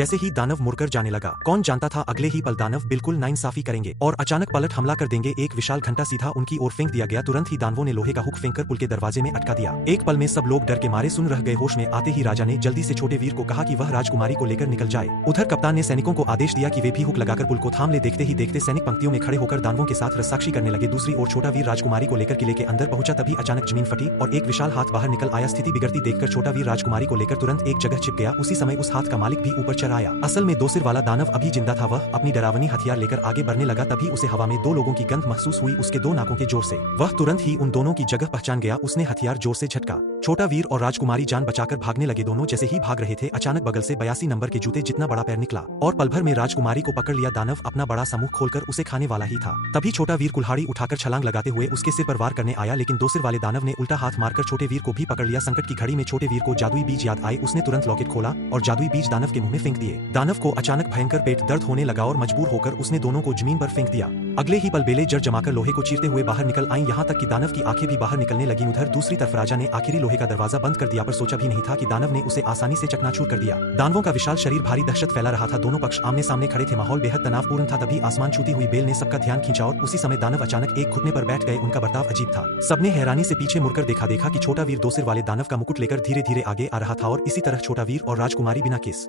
जैसे ही दानव मुड़कर जाने लगा, कौन जानता था अगले ही पल दानव बिल्कुल नाइंसाफी करेंगे और अचानक पलट हमला कर देंगे। एक विशाल घंटा सीधा उनकी ओर फेंक दिया गया। तुरंत ही दानवों ने लोहे का हुक फेंककर पुल के दरवाजे में अटका दिया। एक पल में सब लोग डर के मारे सुन रह गए। होश में आते ही राजा ने जल्दी से छोटे वीर को कहा कि वह राजकुमारी को लेकर निकल जाए। उधर कप्तान ने सैनिकों को आदेश दिया कि वे भी हुक लगाकर पुल को थाम ले। देखते ही देखते सैनिक पंक्तियों में खड़े होकर दानवों के साथ रस्साकशी करने लगे। दूसरी ओर छोटा वीर राजकुमारी को लेकर किले के अंदर पहुंचा। तभी अचानक जमीन फटी और एक विशाल हाथ बाहर निकल आया। स्थिति बिगड़ती देखकर छोटा वीर राजकुमारी को लेकर तुरंत एक जगह छिप गया। उसी समय उस हाथ का मालिक भी ऊपर चढ़ आया। असल में दो सिर वाला दानव अभी जिंदा था। वह अपनी डरावनी हथियार लेकर आगे बढ़ने लगा। तभी उसे हवा में दो लोगों की गंध महसूस हुई, उसके दो नाकों के जोर से। वह तुरंत ही उन दोनों की जगह पहचान गया। उसने हथियार जोर से झटका। छोटा वीर और राजकुमारी जान बचाकर भागने लगे। दोनों जैसे ही भाग रहे थे, अचानक बगल से 82 नंबर के जूते जितना बड़ा पैर निकला और पल भर में राजकुमारी को पकड़ लिया। दानव अपना बड़ा सा मुंह खोलकर उसे खाने वाला ही था। तभी छोटा वीर कुल्हाड़ी उठाकर छलांग लगाते हुए उसके सिर पर वार करने आया, लेकिन दो सिर वाले दानव ने उल्टा हाथ मारकर छोटे वीर को भी पकड़ लिया। संकट की घड़ी में छोटे वीर को जादुई बीज याद आए। उसने तुरंत लॉकेट खोला और जादुई बीज दानव के मुंह में फेंक दिए। दानव को अचानक भयंकर पेट दर्द होने लगा और मजबूर होकर उसने दोनों को जमीन पर फेंक दिया। अगले ही पल बेले जड़ जमाकर लोहे को चीरते हुए बाहर निकल आईं, यहाँ तक कि दानव की आंखें भी बाहर निकलने लगी। उधर दूसरी तरफ राजा ने आखिरी लोहे का दरवाजा बंद कर दिया, पर सोचा भी नहीं था कि दानव ने उसे आसानी से चकनाचूर कर दिया। दानवों का विशाल शरीर भारी दहशत फैला रहा था। दोनों पक्ष आमने सामने खड़े थे। माहौल बेहद तनावपूर्ण था। तभी आसमान छूती हुई बेल ने सबका ध्यान खींचा और उसी समय दानव अचानक एक घुटने पर बैठ गए। उनका बर्ताव अजीब था। सबने हैरानी से पीछे मुड़कर देखा कि छोटा वीर दो सिर वाले दानव का मुकुट लेकर धीरे धीरे आगे आ रहा था और इसी तरह छोटा वीर और राजकुमारी बिना किस